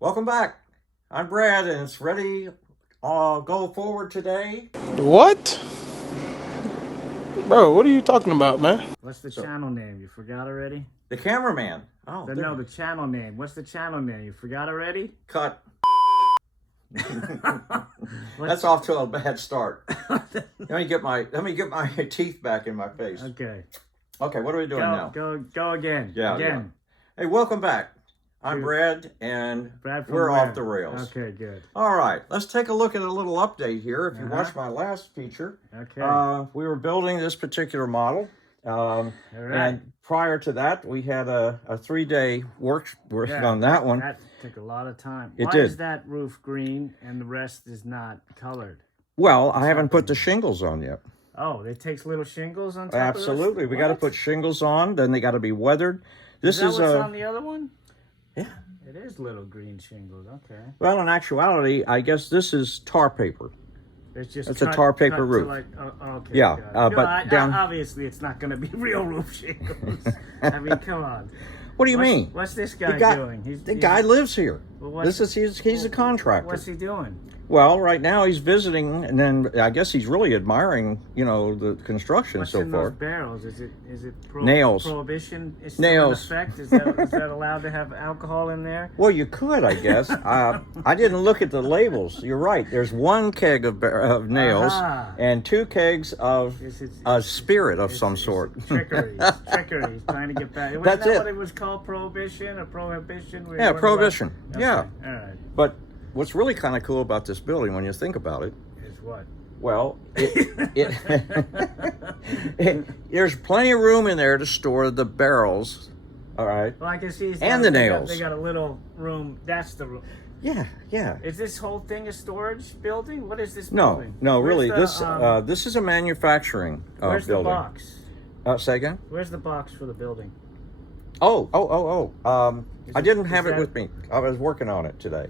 Welcome back. I'm Brad, and it's ready. Go forward today. What? Bro, what are you talking about, man? What's the So channel name? You forgot already? the cameraman. Oh, No, the channel name. What's the channel name? You forgot already? cut. That's off to a bad start. Let me get my teeth back in my face. Okay. Okay, what are we doing now? Go again. Yeah, Again. Hey, welcome back. I'm Brad, and Brad from we're where? off the rails. Okay, good. All right, let's take a look at a little update here. If you watched my last feature, Okay. we were building this particular model. All right. And prior to that, we had a 3-day work on that one. That took a lot of time. It Why did. is that roof green and the rest is not colored? Well, I haven't put the shingles on yet. Oh, it takes little shingles on top Absolutely. of this? We got to put shingles on, then they got to be weathered. This Is that what's a on the other one? yeah. It is little green shingles. Okay. Well, in actuality, I guess this is tar paper. It's a tar paper roof. Okay. Yeah, got it. but down- obviously it's not going to be real roof shingles. I mean, come on. What do you mean? What's this guy doing? The guy lives here. Well, He's a contractor. What's he doing? Well, right now he's visiting, and then I guess he's really admiring, the construction What's so in far. those barrels? Is it Nails. Prohibition? Is still Nails. in effect? Is that allowed to have alcohol in there? Well, you could, I guess. I didn't look at the labels. You're right. There's one keg of nails and 2 kegs of a spirit of some sort. Trickery. Trickery. He's trying to get back. Wasn't That's that it. what it was called? Prohibition or prohibition? Yeah, prohibition. Okay. Yeah. All right. But what's really kind of cool about this building, when you think about it, Is what? well, there's plenty of room in there to store the barrels. All right. Well, I can see. And the nails. They got a little room. That's the room. Yeah, yeah. Is this whole thing a storage building? What is this No, building? no, Where's really. the, This is a manufacturing where's building. the box? Say again? Where's the box for the building? I didn't have is it that- with me. I was working on it today.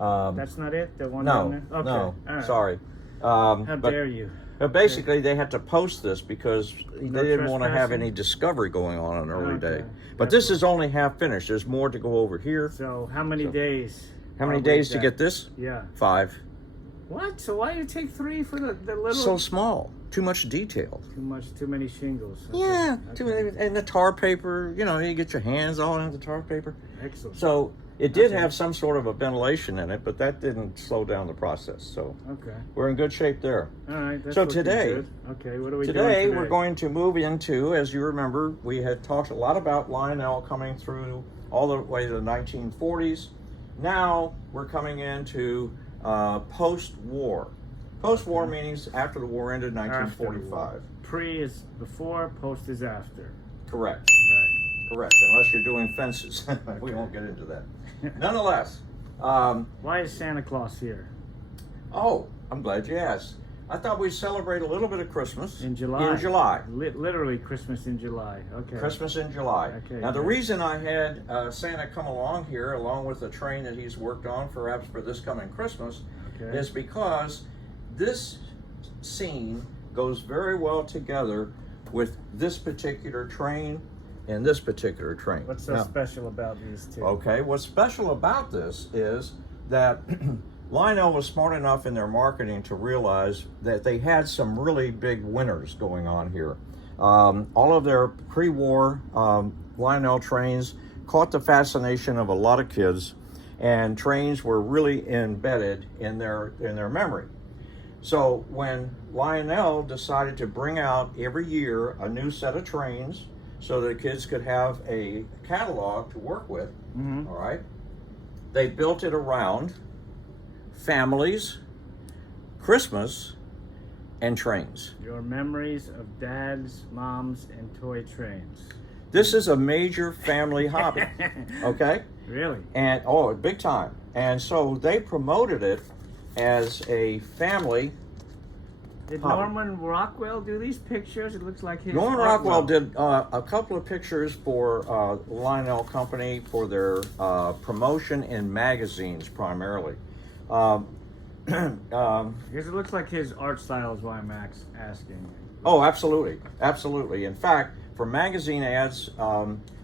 That's not it? The one down No, there? Okay. no, All right. sorry. How But dare you? basically, they had to post this because they didn't want to have trespassing? any discovery going on an early Okay. day. But this is only half finished. There's more to go over here. So how many days? How many are we days to at? get this? Yeah. 5. What? So why you take 3 for the little? So small. Too much detail. Too many shingles. Okay. Yeah. Okay. And the tar paper, you get your hands all in the tar paper. Excellent. So it did have some sort of a ventilation in it, but that didn't slow down the process. So Okay. we're in good shape there. All right. That's So looking today- good. Okay. What are we doing Today, today? we're going to move into, as you remember, we had talked a lot about Lionel coming through all the way to the 1940s. Now we're coming into post-war. Post-war means after the war ended in 1945. Pre is before, post is after. Correct. Right. Correct. Unless you're doing fences. We won't get into that. Nonetheless, Why is Santa Claus here? I'm glad you asked. I thought we'd celebrate a little bit of Christmas. In July. In July. Literally Christmas in July. Okay. Christmas in July. Okay, Now, the good. reason I had Santa come along here, along with the train that he's worked on perhaps for this coming Christmas, Okay. is because this scene goes very well together with this particular train and this particular train. What's so Now, special about these two? okay, what's special about this is that Lionel was smart enough in their marketing to realize that they had some really big winners going on here. All of their pre-war Lionel trains caught the fascination of a lot of kids, and trains were really embedded in their memory. So when Lionel decided to bring out every year a new set of trains so that kids could have a catalog to work with, all right, they built it around families, Christmas, and trains. Your memories of dads, moms, and toy trains. This is a major family hobby, okay? Really? And, big time. And so they promoted it as a family. Did hobby. Norman Rockwell do these pictures? It looks like his. Norman artwork. Rockwell did a couple of pictures for Lionel Company for their promotion in magazines primarily. Because it looks like his art style is why I'm asking. Oh, absolutely, absolutely. In fact, for magazine ads,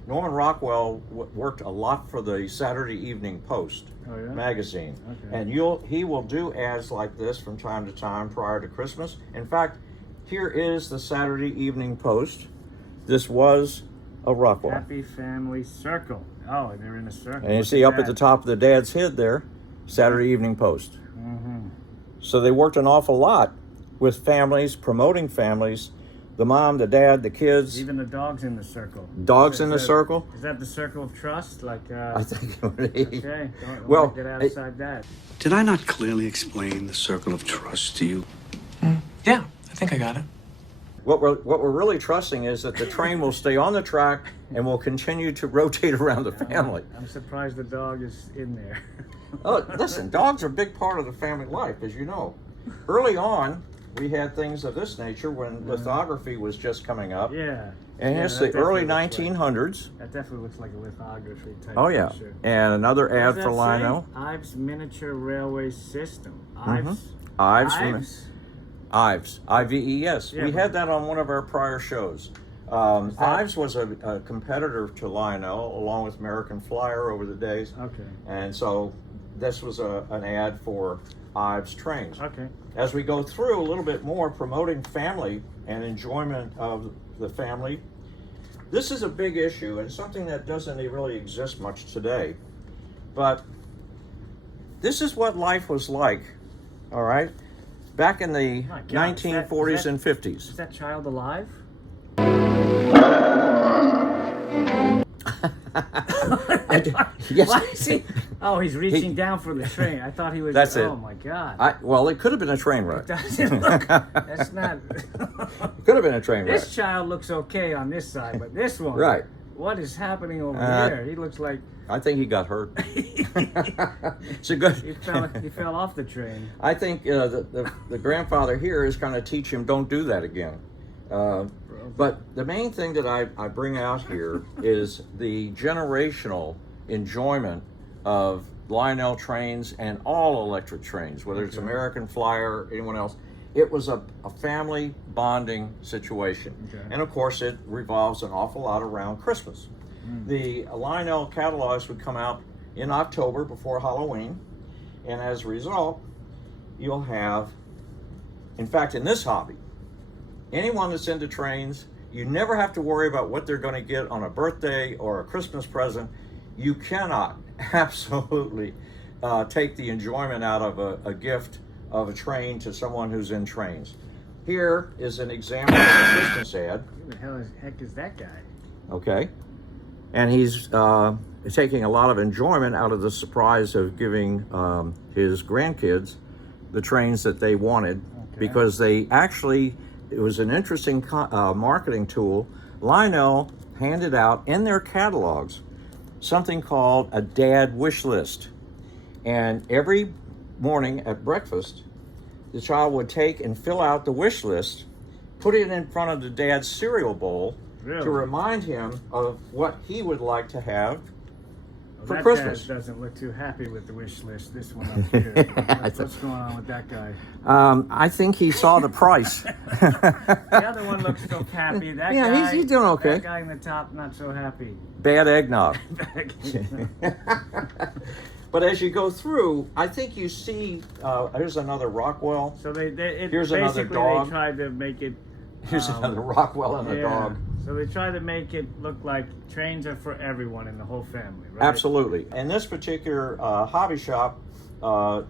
Norman Rockwell worked a lot for the Saturday Evening Post magazine, and he will do ads like this from time to time prior to Christmas. In fact, here is the Saturday Evening Post. This was a Rockwell. Happy Family Circle. Oh, they're in a circle. And you see up at the top of the dad's head there, Saturday Evening Post. So they worked an awful lot with families, promoting families, the mom, the dad, the kids. Even the dogs in the circle. Dogs in the circle? Is that the circle of trust? Like, I think it would be. Okay, don't get outside that. Did I not clearly explain the circle of trust to you? Yeah, I think I got it. What we're really trusting is that the train will stay on the track and will continue to rotate around the family. I'm surprised the dog is in there. Oh, listen, dogs are a big part of the family life, as you know. Early on, we had things of this nature when lithography was just coming up. Yeah. And it's the early 1900s. That definitely looks like a lithography type picture. And another What ad does for that Lionel. say? Ives Miniature Railway System. Ives. Ives. I-V-E-S. Yeah, We but- had that on one of our prior shows. Ives was a competitor to Lionel, along with American Flyer over the days. Okay. And so this was an ad for Ives trains. Okay. As we go through a little bit more promoting family and enjoyment of the family, this is a big issue and something that doesn't really exist much today. But this is what life was like, all right, back in the My God, 1940s and 50s. Is that child alive? Yes. Why is he? Oh, he's reaching down for the train. I thought he was. That's it. Oh my God. Well, it could have been a train wreck. Doesn't look. That's not. It could have been a train wreck. This child looks okay on this side, but this one. Right. What is happening over here? He looks like I think he got hurt. It's a good. he fell off the train. I think the grandfather here is going to teach him don't do that again. But the main thing that I bring out here is the generational enjoyment of Lionel trains and all electric trains, whether it's American Flyer or anyone else. It was a family bonding situation. Okay. And of course it revolves an awful lot around Christmas. The Lionel catalogs would come out in October before Halloween, and as a result, you'll have, in fact, in this hobby, anyone that's into trains, you never have to worry about what they're going to get on a birthday or a Christmas present. You cannot absolutely take the enjoyment out of a gift of a train to someone who's in trains. Here is an example of a Christmas ad. Who the heck is that guy? Okay. And he's taking a lot of enjoyment out of the surprise of giving his grandkids the trains that they wanted, because they actually, it was an interesting marketing tool. Lionel handed out in their catalogs something called a dad wish list. And every morning at breakfast, the child would take and fill out the wish list, put it in front of the dad's cereal bowl, to remind him of what he would like to have for Christmas. That doesn't look too happy with the wish list. This one up here. What's going on with that guy? I think he saw the price. The other one looks so happy. That guy, he's doing okay. That guy in the top, not so happy. Bad eggnog. But as you go through, I think you see, here's another Rockwell. So Here's another basically dog. they tried to make it. Here's another Rockwell and a dog. So they try to make it look like trains are for everyone in the whole family, right? Absolutely. And this particular hobby shop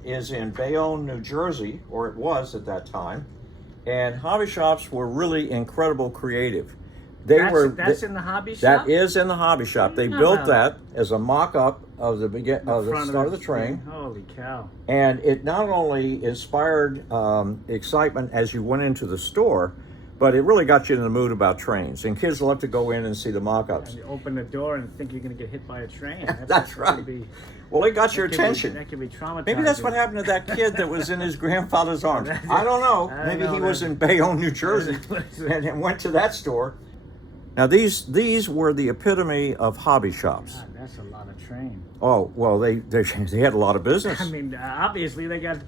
is in Bayonne, New Jersey, or it was at that time. And hobby shops were really incredible creative. That's in the hobby shop? That is in the hobby shop. They built that as a mock-up of the start of the train. Holy cow. And it not only inspired excitement as you went into the store, but it really got you in the mood about trains. And kids love to go in and see the mock-ups. And you open the door and think you're going to get hit by a train. That's right. Well, it got your attention. That could be traumatizing. Maybe that's what happened to that kid that was in his grandfather's arms. I don't know. Maybe he was in Bayonne, New Jersey, and went to that store. Now, these were the epitome of hobby shops. God, that's a lot of train. Oh, well, they had a lot of business. I mean, obviously they got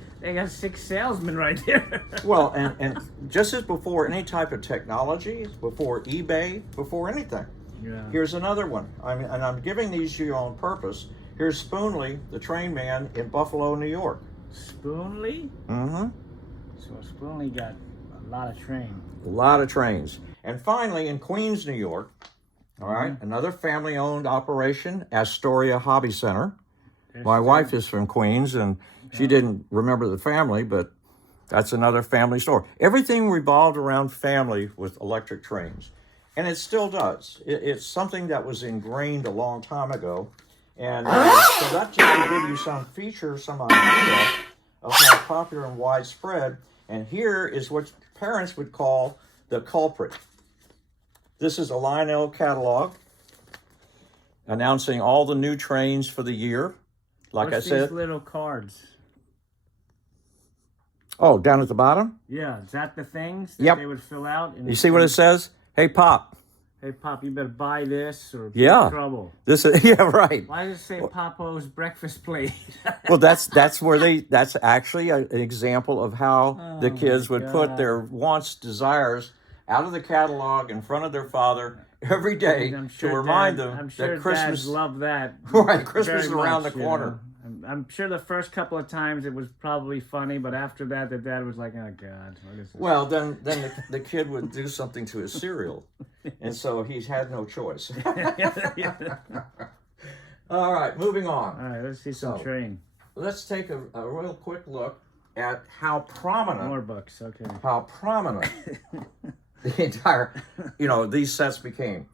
6 salesmen right there. Well, and just as before any type of technology, before eBay, before anything, Yeah. Here's another one. And I'm giving these to you on purpose. Here's Spoonley, the train man in Buffalo, New York. Spoonley? Mm-hmm. So Spoonley got a lot of train. A lot of trains. And finally, in Queens, New York, all right, another family-owned operation, Astoria Hobby Center. My wife is from Queens, and she didn't remember the family, but that's another family store. Everything revolved around family with electric trains, and it still does. It's something that was ingrained a long time ago, and so that just to give you some feature, some idea of how popular and widespread. And here is what parents would call the culprit. This is a Lionel catalog announcing all the new trains for the year. Like What's I said. These little cards. Oh, down at the bottom? Yeah, is that the things that Yep. they would fill out? And You see what it says? Hey, Pop. Hey, Pop, you better buy this or be Yeah. in trouble. This is yeah, right. Why does it say Papo's breakfast plate? Well, that's where that's actually an example of how the kids would put God. their wants, desires out of the catalog in front of their father every day I'm sure to remind Dad- them I'm sure that Christmas dads love that. right, Christmas very is around much, the you corner. know. I'm sure the first couple of times it was probably funny, but after that, the dad was like, "Oh God, what is this?" Well, then the kid would do something to his cereal, and so he's had no choice. All right, moving on. All right, let's see some So, train. Let's take a real quick look at how prominent More books, okay. the entire, these sets became.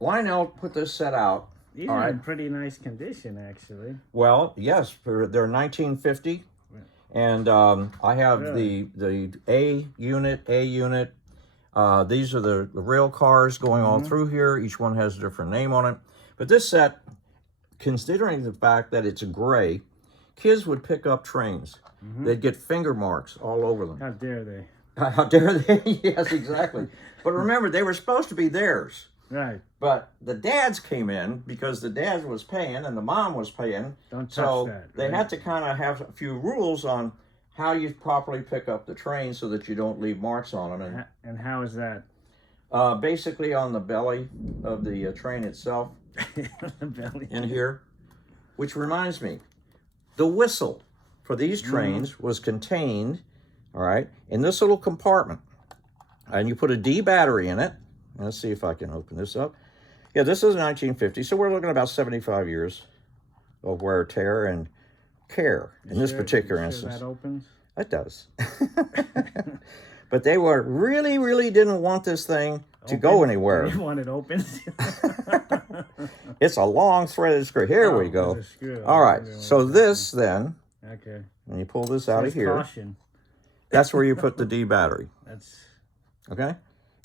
Lionel put this set out. These all are right. in pretty nice condition, actually. Well, yes, they're 1950, and I have Really? the A unit. These are the rail cars going all through here. Each one has a different name on it. But this set, considering the fact that it's gray, kids would pick up trains. They'd get finger marks all over them. How dare they? How dare they? Yes, exactly. But remember, they were supposed to be theirs. Right. But the dads came in because the dad was paying and the mom was paying. Don't touch so that, they right? had to kind of have a few rules on how you properly pick up the train so that you don't leave marks on them. And how is that? And basically on the belly of the train itself The belly. in here, which reminds me, the whistle for these trains was contained, all right, in this little compartment. And you put a D battery in it. Let's see if I can open this up. Yeah, this is 1950, so we're looking at about 75 years of wear, tear, and care in this particular instance. That opens? It does. But they were really didn't want this thing to go anywhere. You want it open? It's a long threaded screw. Here we go. there's a screw. All right, so this then, Okay. when you pull this out of Says here, Caution. that's where you put the D battery. That's Okay?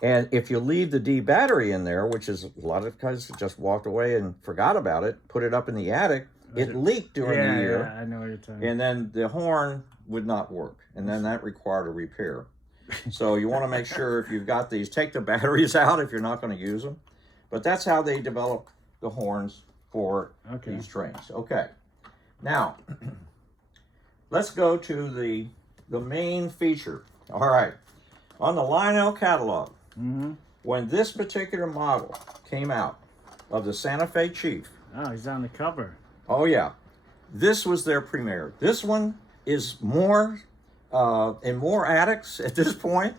And if you leave the D battery in there, which is a lot of guys just walked away and forgot about it, put it up in the attic, it leaked during the year, Yeah, I know what you're talking about. and then the horn would not work, and then that required a repair. So you want to make sure if you've got these, take the batteries out if you're not going to use them. But that's how they develop the horns for these trains. Okay. Now, let's go to the main feature. All right. On the Lionel catalog, when this particular model came out of the Santa Fe Chief, Oh, he's on the cover. oh yeah, this was their premiere. This one is more in more attics at this point,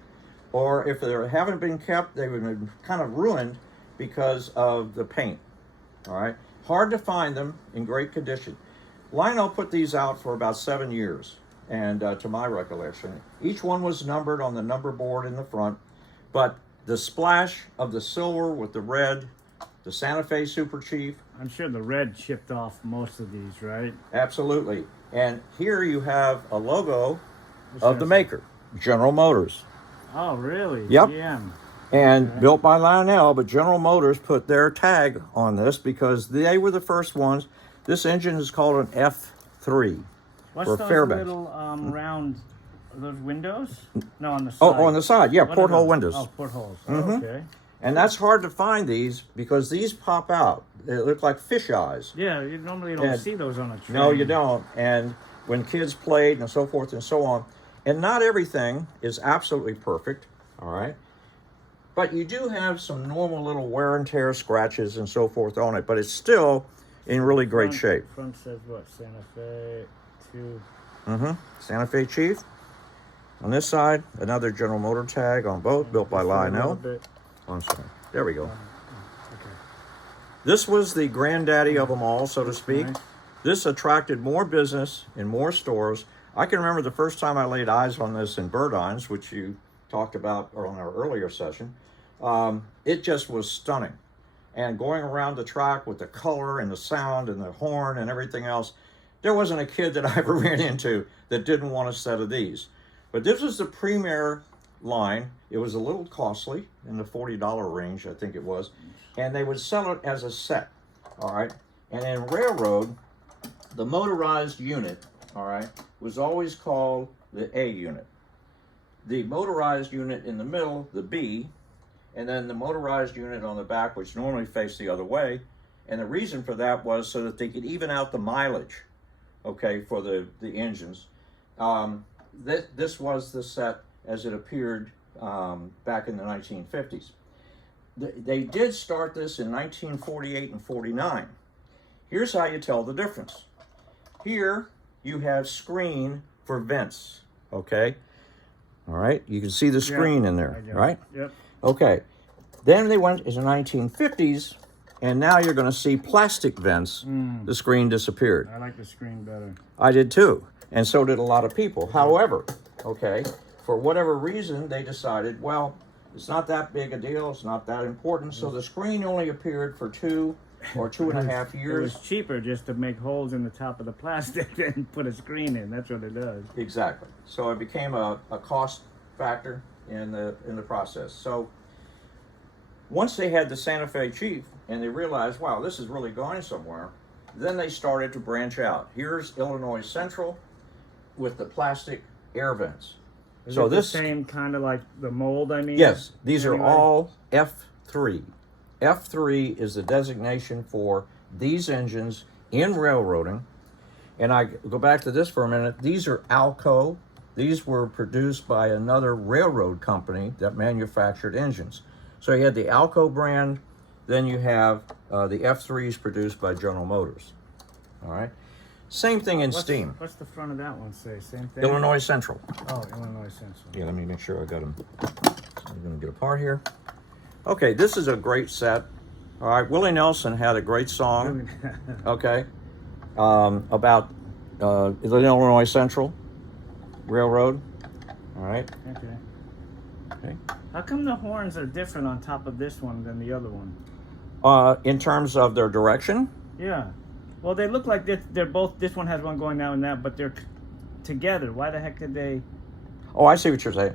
or if they haven't been kept, they've been kind of ruined because of the paint. All right, hard to find them in great condition. Lionel put these out for about 7 years, and to my recollection, each one was numbered on the number board in the front, but the splash of the silver with the red, the Santa Fe Super Chief, I'm sure the red chipped off most of these, right? absolutely. And here you have a logo of the maker, General Motors. Oh, really? Yep. GM. And built by Lionel, but General Motors put their tag on this because they were the first ones. This engine is called an F.4. What's for those Fairbanks. little round, are those windows? No, on the side. Oh, on the side, yeah, What are porthole those? windows. Oh, portholes. Oh, okay. And that's hard to find these because these pop out. They look like fish eyes. Yeah, you normally don't And- see those on a train. No, you don't. And when kids played and so forth and so on, and not everything is absolutely perfect, all right? But you do have some normal little wear and tear scratches and so forth on it, but it's still in really great shape. Front says what? Santa Fe 2. Santa Fe Chief. On this side, another General Motor tag on both, built by Lionel. I'm sorry. There we go. Okay. This was the granddaddy of them all, so to speak. Nice. This attracted more business in more stores. I can remember the first time I laid eyes on this in Burdines, which you talked about on our earlier session. It just was stunning. And going around the track with the color and the sound and the horn and everything else, there wasn't a kid that I ever ran into that didn't want a set of these. But this was the premier line. It was a little costly, in the $40 range, I think it was. And they would sell it as a set, all right? And in railroad, the motorized unit, all right, was always called the A unit. The motorized unit in the middle, the B, and then the motorized unit on the back, which normally faced the other way. And the reason for that was so that they could even out the mileage, okay, for the engines. This was the set as it appeared back in the 1950s. They did start this in 1948 and 49. Here's how you tell the difference. Here you have screen for vents, okay? All right, you can see the screen in there, right? Yep. Okay, then they went into the 1950s, and now you're going to see plastic vents. The screen disappeared. I like the screen better. I did too, and so did a lot of people. However, okay, for whatever reason, they decided, well, it's not that big a deal, it's not that important, so the screen only appeared for 2 or 2.5 It years. was cheaper just to make holes in the top of the plastic than put a screen in. That's what it does. Exactly. So it became a cost factor in the process. So once they had the Santa Fe Chief and they realized, wow, this is really going somewhere, then they started to branch out. Here's Illinois Central with the plastic air vents. Is So it this the same kind of like the mold, I mean? Yes, these are Anyway? all F3. F3 is the designation for these engines in railroading. And I go back to this for a minute. These are Alco. These were produced by another railroad company that manufactured engines. So you had the Alco brand, then you have the F3s produced by General Motors. All right. Same thing in steam. What's the front of that one say? Same thing? Illinois Central. Oh, Illinois Central. Yeah, let me make sure I got them. I'm going to get apart here. Okay, this is a great set. All right, Willie Nelson had a great song, okay, about the Illinois Central Railroad. All right. Okay. How come the horns are different on top of this one than the other one? In terms of their direction? Yeah. Well, they look like they're both, this one has one going now and that, but they're together. Why the heck did they? Oh, I see what you're saying.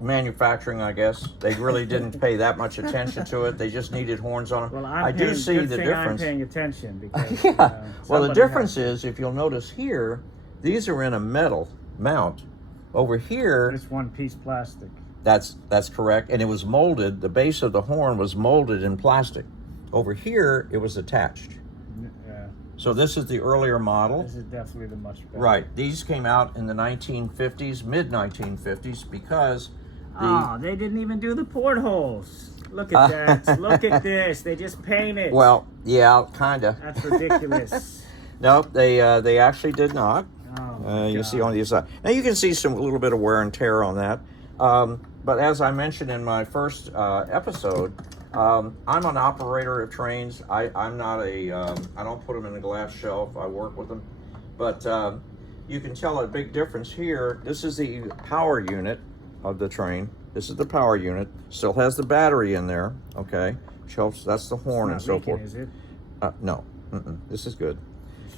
Manufacturing, I guess. They really didn't pay that much attention to it. They just needed horns on them. Well, I do see the difference. I'm paying attention because. Yeah. Well, the somebody difference has- is, if you'll notice here, these are in a metal mount. Over here, It's one piece plastic. that's correct, and it was molded. The base of the horn was molded in plastic. Over here, it was attached. Yeah. So this is the earlier model. This is definitely the much better. Right. These came out in the 1950s, mid-1950s, because Oh, they didn't even do the portholes. Look at that. Look at this. They just painted. well, yeah, kind of. That's ridiculous. No, they actually did not. Oh, You see on the side. Now you can see a little bit of wear and tear on that. But as I mentioned in my first episode, I'm an operator of trains. I'm not I don't put them in a glass shelf. I work with them. But you can tell a big difference here. This is the power unit of the train. This is the power unit. Still has the battery in there. Okay, shelves. That's the horn and so leaking, forth. Is it? No, this is good.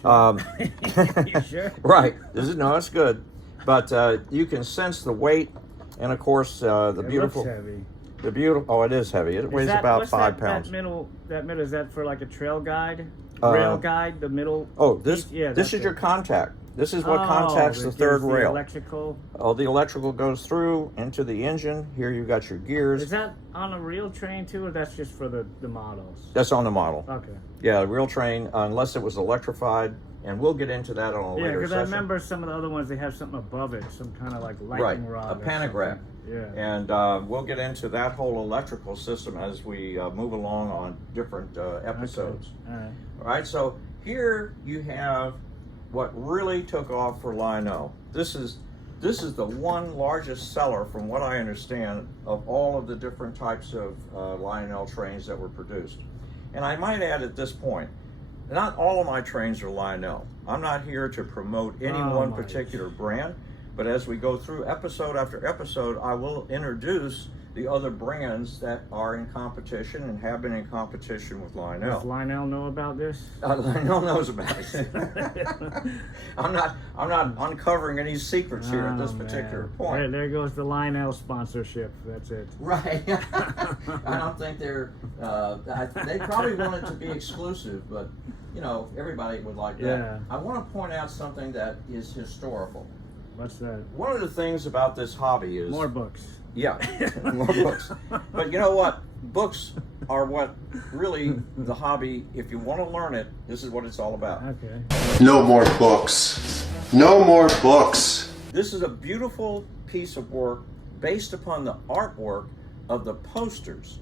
You sure? Right. It's good. But you can sense the weight, and of course the beautiful. Looks heavy. The beautiful. Oh, it is heavy. It weighs about what's 5 that, pounds. That middle is that for like a trail guide? Rail guide, the middle. Oh, this piece? Yeah, this that's is your it. contact. This is what contacts the it third gives the rail. Electrical. Oh, the electrical goes through into the engine. Here you got your gears. Is that on a real train too, or that's just for the models? That's on the model. Okay. Yeah, a real train, unless it was electrified, and we'll get into that on a Yeah, later because session. I remember some of the other ones they have something above it, some kind of like lightning Right, rod. a pantograph. Yeah. And we'll get into that whole electrical system as we move along on different episodes. Okay. All right. All right, so here you have what really took off for Lionel. This is the one largest seller, from what I understand, of all of the different types of Lionel trains that were produced. And I might add at this point, not all of my trains are Lionel. I'm not here to promote any one particular brand, but as we go through episode after episode, I will introduce the other brands that are in competition and have been in competition with Lionel. Does Lionel know about this? Lionel knows about it. I'm not uncovering any secrets here at this particular point. There goes the Lionel sponsorship. That's it. Right. I don't think they're. They probably want it to be exclusive, but everybody would like that. Yeah. I want to point out something that is historical. What's that? One of the things about this hobby is More books. Yeah, more books. But you know what? Books are what really the hobby. If you want to learn it, this is what it's all about. Okay. No more books. No more books. This is a beautiful piece of work based upon the artwork of the posters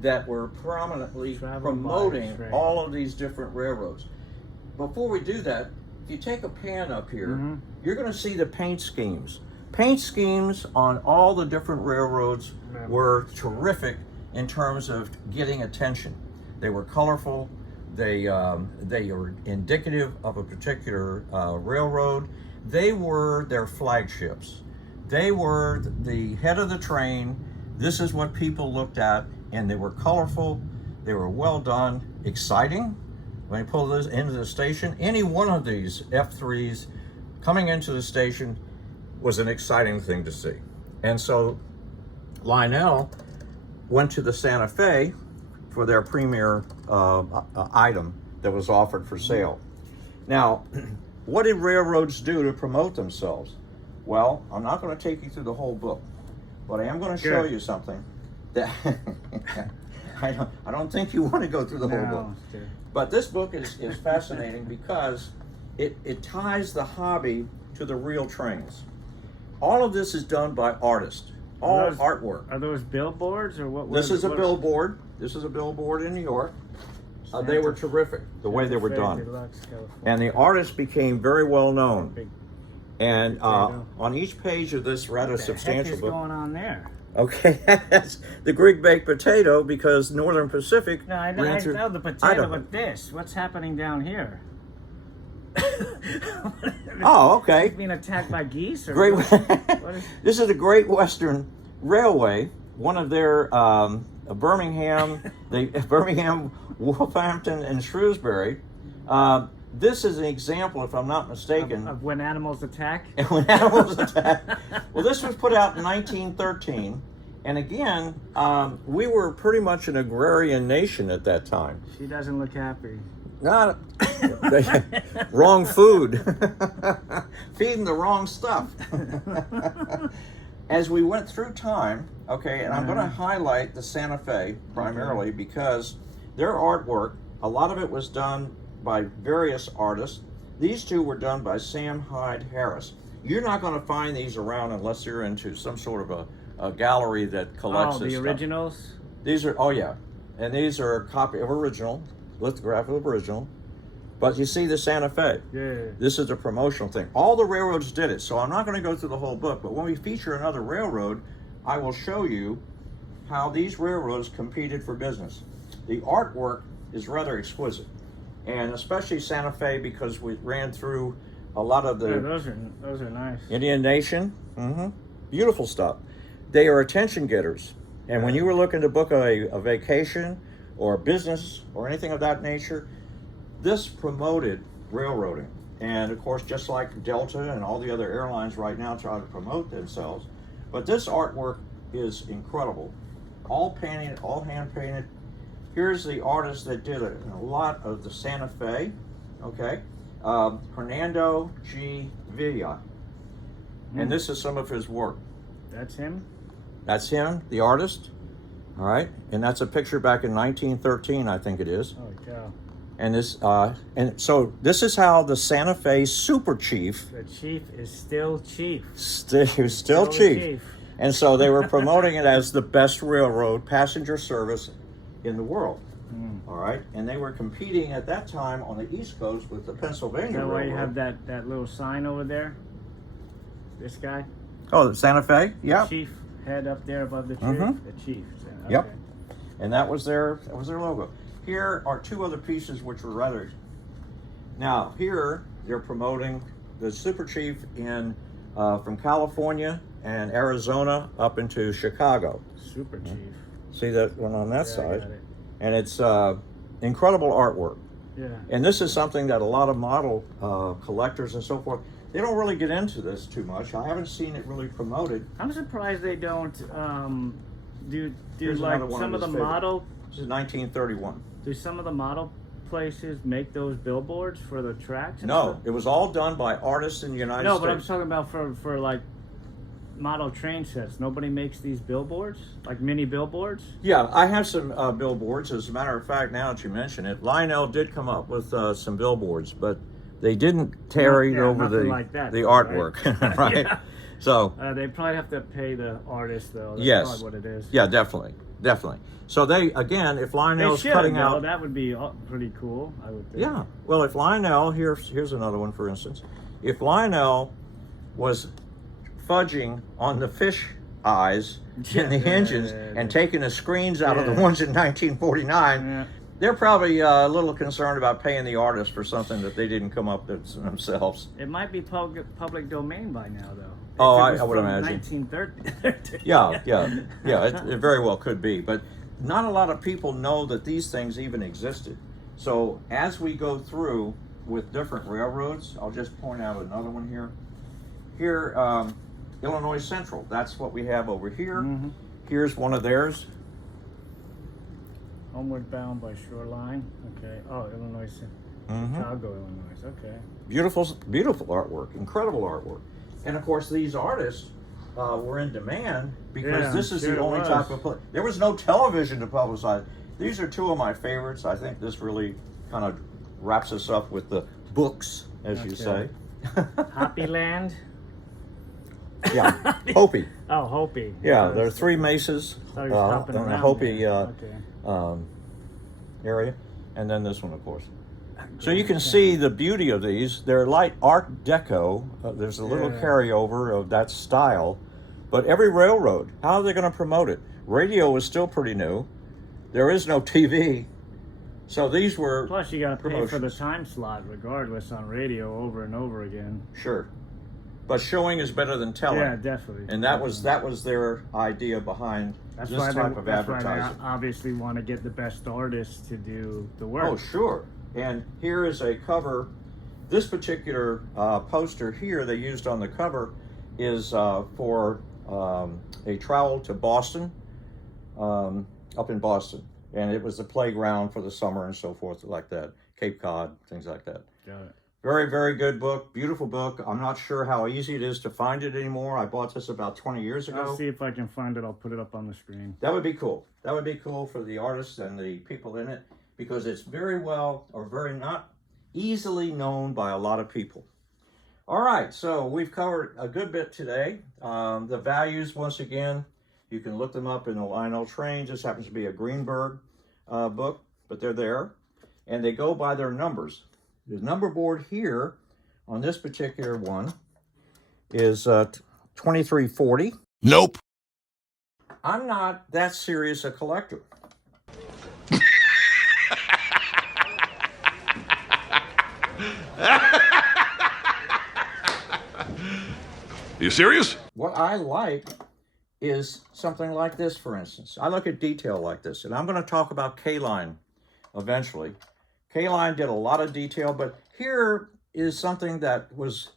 that were prominently promoting all of these different railroads. Before we do that, if you take a pan up here, you're going to see the paint schemes. Paint schemes on all the different railroads were terrific in terms of getting attention. They were colorful. They were indicative of a particular railroad. They were their flagships. They were the head of the train. This is what people looked at, and they were colorful. They were well done, exciting. When you pull this into the station, any one of these F3s coming into the station was an exciting thing to see. And so Lionel went to the Santa Fe for their premier item that was offered for sale. Now, what did railroads do to promote themselves? Well, I'm not going to take you through the whole book, but I am going to show you something that I don't think you want to go through the whole book. But this book is fascinating because it ties the hobby to the real trains. All of this is done by artists, all artwork. Are those billboards or what? This is a billboard. This is a billboard in New York. They were terrific, the way they were done. And the artists became very well known. And on each page of this rather substantial book. What's going on there? Okay, that's the Greek baked potato, because Northern Pacific. No, I know the potato, but this, what's happening down here? Oh, okay. Being attacked by geese? Or Great. what is... This is the Great Western Railway, one of their Birmingham, Wolverhampton, and Shrewsbury. This is an example, if I'm not mistaken, of when animals attack. When animals attack. Well, this was put out in 1913, and again, we were pretty much an agrarian nation at that time. She doesn't look happy. Not wrong food, feeding the wrong stuff. As we went through time, okay, and I'm going to highlight the Santa Fe primarily because their artwork, a lot of it was done by various artists. These two were done by Sam Hyde Harris. You're not going to find these around unless you're into some sort of a gallery that collects this the stuff. originals? These are, and these are a copy of original. Lithograph of original, but you see the Santa Fe. Yeah. This is a promotional thing. All the railroads did it, so I'm not going to go through the whole book, but when we feature another railroad, I will show you how these railroads competed for business. The artwork is rather exquisite, and especially Santa Fe, because we ran through a lot of the... Yeah, those are nice. Indian Nation. Beautiful stuff. They are attention getters, and when you were looking to book a vacation or a business or anything of that nature, this promoted railroading. And of course, just like Delta and all the other airlines right now try to promote themselves, but this artwork is incredible. All painted, all hand painted. Here's the artist that did a lot of the Santa Fe, okay? Hernando G. Villa. And this is some of his work. That's him? That's him, the artist. All right, and that's a picture back in 1913, I think it is. Oh, cow. And this, and so this is how the Santa Fe Super Chief. The chief is still chief. Still chief. And so they were promoting it as the best railroad passenger service in the world. All right, and they were competing at that time on the East Coast with the Pennsylvania Is that why Railroad. you have that little sign over there? This guy? Oh, Santa Fe? Yeah. Chief head up there above the tree? Mhm. The chief. Okay. Yep. And that was their logo. Here are two other pieces which were rather. Now here they're promoting the Super Chief in from California and Arizona up into Chicago. Super chief. See that one on that Yeah, I side? got it. And it's incredible artwork. Yeah. And this is something that a lot of model collectors and so forth, they don't really get into this too much. I haven't seen it really promoted. I'm surprised they don't do Here's like another one some of the his favorite. model. This is 1931. Do some of the model places make those billboards for the tracks? And No, stuff? it was all done by artists in the United No, States. but I'm talking about for like model train sets. Nobody makes these billboards, like mini billboards. Yeah, I have some billboards. As a matter of fact, now that you mention it, Lionel did come up with some billboards, but they didn't carry Yeah, over nothing the like that, the though, artwork, right? Yeah. So They probably have to pay the artist though. That's yes, probably what it is. yeah, definitely. So they again, if They Lionel's should, cutting though. out, That would be pretty cool, I would think. yeah. Well, if Lionel here's another one for instance, if Lionel was fudging on the fish eyes in the engines and taking the screens out of the ones in 1949. Yeah. They're probably a little concerned about paying the artist for something that they didn't come up with themselves. It might be public domain by now, though. Oh, If it was I would from imagine. 1930. Yeah, it very well could be. But not a lot of people know that these things even existed. So as we go through with different railroads, I'll just point out another one here. Here, Illinois Central, that's what we have over here. Mhm. Here's one of theirs. Homeward Bound by Shoreline. Okay. Oh, Illinois. Chicago, Illinois. Okay. Beautiful, beautiful artwork, incredible artwork. And of course, these artists were in demand because Yeah, this is sure the it only was. type of there was no television to publicize. These are two of my favorites. I think this really kind of wraps us up with the books, as you say. Happy Land. Yeah, Hopi. Oh, Hopi. Yeah, there are three mesas Thought he was hopping in the around Hopi there. Okay. area, and then this one, of course. So you can see the beauty of these. They're light Art Deco. There's a little Yeah. carryover of that style. But every railroad, how are they going to promote it? Radio is still pretty new. There is no TV. So these were Plus, you got to pay for the promotions. time slot, regardless, on radio over and over again. Sure. But showing is better than telling. Yeah, definitely. And that was their idea behind That's this why type of that's why advertising. they obviously want to get the best artists to do the work. Oh, sure. And here is a cover. This particular poster here they used on the cover is for a travel to Boston, up in Boston. And it was the playground for the summer and so forth like that. Cape Cod, things like that. Got it. Very, very good book. Beautiful book. I'm not sure how easy it is to find it anymore. I bought this about 20 years ago. I'll see if I can find it. I'll put it up on the screen. That would be cool. That would be cool for the artists and the people in it because it's very well or very not easily known by a lot of people. All right, so we've covered a good bit today. The values, once again, you can look them up in the Lionel Trains. This happens to be a Greenberg book, but they're there. And they go by their numbers. The number board here on this particular one is 2340. Nope. I'm not that serious a collector. You serious? What I like is something like this, for instance. I look at detail like this, and I'm going to talk about K-Line eventually. K-Line did a lot of detail, but here is something that was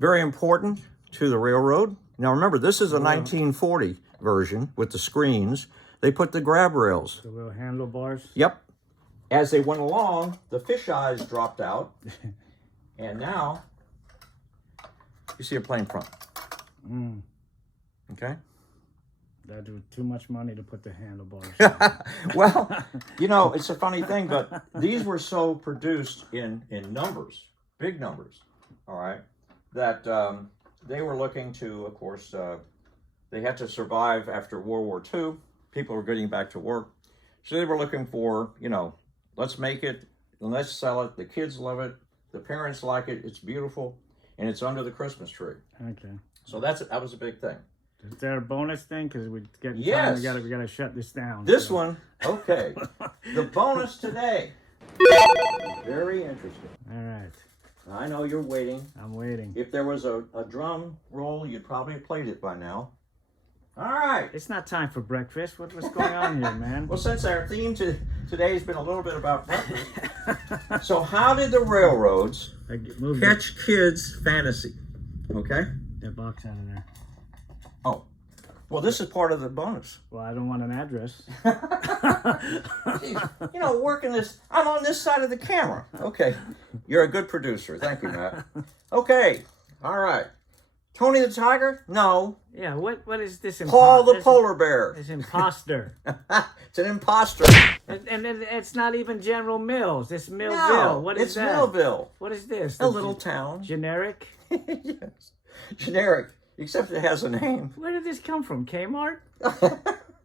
very important to the railroad. Now remember, this is a 1940 version with the screens. They put the grab rails. The little handlebars. Yep. As they went along, the fish eyes dropped out, and now you see a plain front. Okay? That'd do too much money to put the handlebars. Well, you know, it's a funny thing, but these were so produced in numbers, big numbers, all right, that they were looking to, of course, They had to survive after World War II. People were getting back to work. So they were looking for, let's make it and let's sell it. The kids love it. The parents like it. It's beautiful. And it's under the Christmas tree. Okay. So that was a big thing. Is there a bonus thing? Because we get yes. time. We gotta shut this down. This one, okay. The bonus today. Very interesting. All right. I know you're waiting. I'm waiting. If there was a drum roll, you'd probably have played it by now. All right. It's not time for breakfast. What's going on here, man? Well, since our theme today has been a little bit about breakfast, so how did the railroads catch kids' fantasy? Okay? That box out of there. Oh. Well, this is part of the bonus. Well, I don't want an address. Working this, I'm on this side of the camera. Okay. You're a good producer. Thank you, Matt. Okay. All right. Tony the Tiger? No. Yeah, what is this? Paul the Polar Bear. It's imposter. It's an imposter. and it's not even General Mills. It's Millville. No, What is it's that? Millville. What is this? A little town. Generic? Yes. Generic. Except it has a name. Where did this come from? Kmart?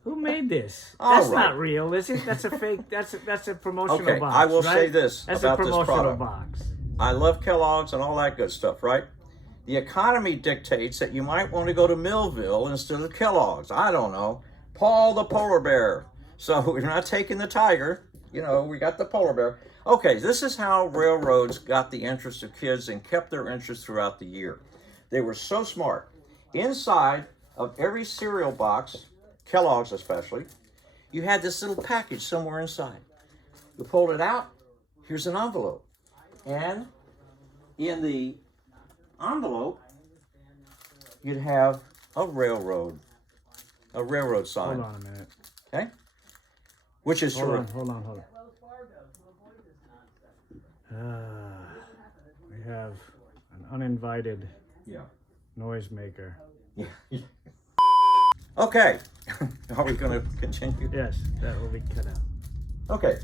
Who made this? All That's right. not real, is it? That's a fake. That's a promotional Okay, box. I will right? say this That's about a this promotional product. box. I love Kellogg's and all that good stuff, right? The economy dictates that you might want to go to Millville instead of Kellogg's. I don't know. Paul the Polar Bear. So we're not taking the tiger. We got the polar bear. Okay, this is how railroads got the interest of kids and kept their interest throughout the year. They were so smart. Inside of every cereal box, Kellogg's especially, you had this little package somewhere inside. You pulled it out, here's an envelope. And in the envelope, you'd have a railroad sign. Hold on a minute. Okay? Which is Hold terrific. on. We have an uninvited Yeah. noisemaker. Yeah. Okay. Are we going to continue? Yes, that will be cut out. Okay.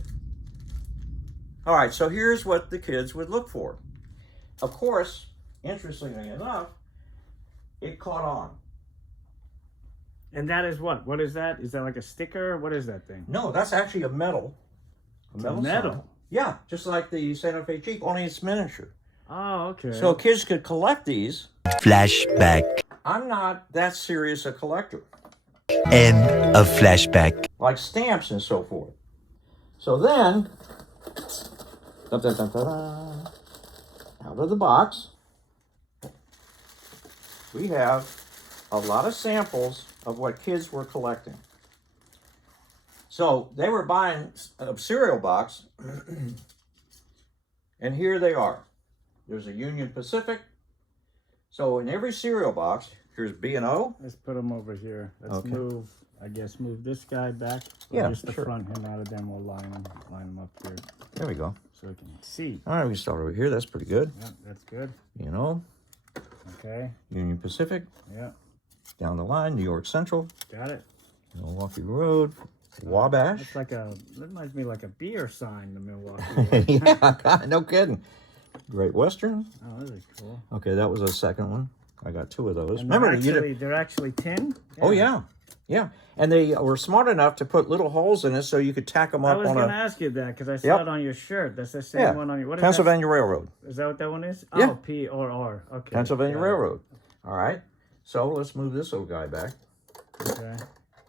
All right, so here's what the kids would look for. Of course, interestingly enough, it caught on. And that is what? What is that? Is that like a sticker? What is that thing? No, that's actually a medal. Metal? sign. Yeah, just like the Santa Fe Jeep, only it's miniature. Oh, okay. So kids could collect these. Flashback. I'm not that serious a collector. End of flashback. Like stamps and so forth. So then, out of the box, we have a lot of samples of what kids were collecting. So they were buying a cereal box, and here they are. There's a Union Pacific. So in every cereal box, here's B&O. Let's put them over here. Let's Okay. move this guy back. Yeah, just the sure. front him out of them. We'll line them up here There we go. so we can see. All right, we can start over here. That's pretty good. Yeah, that's good. Okay. Union Pacific. Yeah, Down the line, New York Central, got it. Milwaukee Road, Wabash. It's like that reminds me like a beer sign, the Milwaukee. Yeah, no kidding. Great Western. Oh, this is cool. Okay, that was a second one. I got two of those. And Remember, they're actually tin? Oh, yeah. Yeah. And they were smart enough to put little holes in it so you could tack them I up was on going to a... ask you that because I saw Yep. it on your shirt. That's the same one on your... What is Pennsylvania Railroad. that? Is that what that one is? Yeah. Oh, P or R. Okay. Pennsylvania got it. Railroad. All right. So let's move this little guy back. Okay.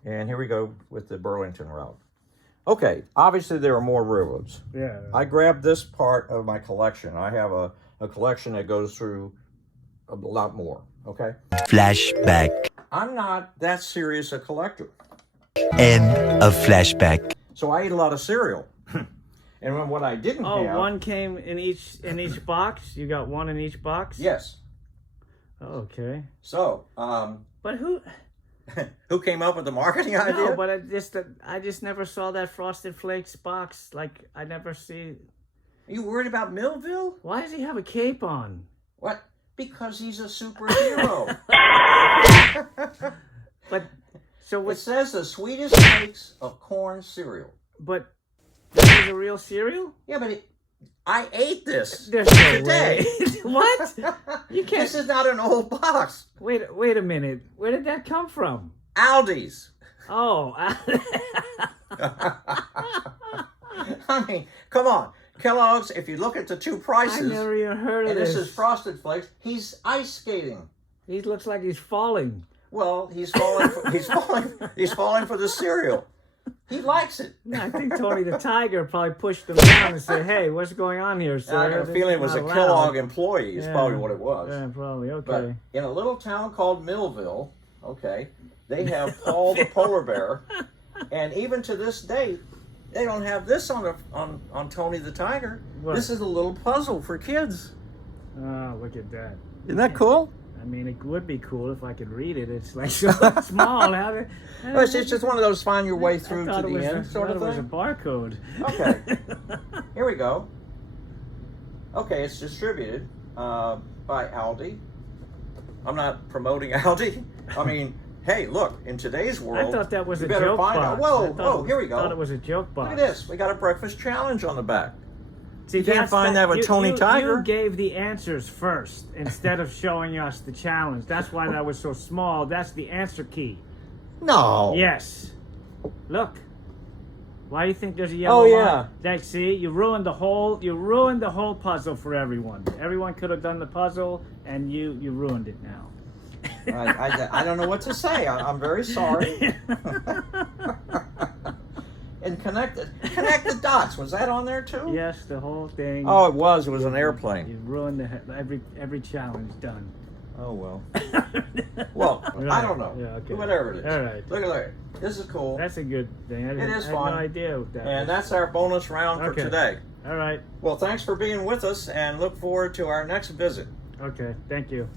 And here we go with the Burlington route. Okay. Obviously, there are more railroads. Yeah. I grabbed this part of my collection. I have a collection that goes through a lot more, okay? Flashback. I'm not that serious a collector. End of flashback. So I eat a lot of cereal. And when what I didn't Oh, have... one came in each box? You got one in each box? Yes. Oh, okay. So, But who... who came up with the marketing idea? No, but I just never saw that Frosted Flakes box. Like, I never see... Are you worried about Millville? Why does he have a cape on? What? Because he's a superhero. But, so It what's... says the sweetest flakes of corn cereal. But, this is a real cereal? Yeah, but I ate this There's no today. way. What? You can't. This is not an old box. Wait a minute. Where did that come from? Aldi's. Oh. I mean, come on. Kellogg's, if you look at the two I prices, never even heard of and this. this is Frosted Flakes, he's ice skating. He looks like he's falling. Well, he's falling he's falling for the cereal. He likes it. No, I think Tony the Tiger probably pushed him down and said, "Hey, what's going on here, sir?" I have a feeling it was a Not Kellogg allowed." employee is Yeah. probably what it was. Yeah, probably. Okay. But in a little town called Millville, okay, they have Paul the polar bear, and even to this day, they don't have this on Tony the Tiger. What? This is a little puzzle for kids. Oh, look at that. Isn't that cool? I mean, it would be cool if I could read it. It's like so small. Well, it's just one of those find your way through to the end sort of It was a thing. barcode. Okay. Here we go. Okay, it's distributed by Aldi. I'm not promoting Aldi. I mean, hey, look, in today's world, I thought that was you a better joke find box. out. Whoa, I thought whoa, here we I thought go. it was a joke box. Look at this. We got a breakfast challenge on the back. See, You can't that's- find that with Tony Tiger. You gave the answers first instead of showing us the challenge. That's why that was so small. That's the answer key. No. Yes. Look. Why do you think there's a yellow Oh, line? yeah. Like, see, you ruined the whole puzzle for everyone. Everyone could have done the puzzle, and you ruined it now. I don't know what to say. I'm very sorry. And connect the dots. Was that on there too? Yes, the whole thing. Oh, it was. It was an airplane. You ruined every challenge done. Oh well. Well, I don't know. Yeah, okay. Whatever it is. All right. Look at that. This is cool. That's a good thing. I is had fun. no idea what that And was. that's our bonus round for Okay. today. All right. Well, thanks for being with us, and look forward to our next visit. Okay. Thank you.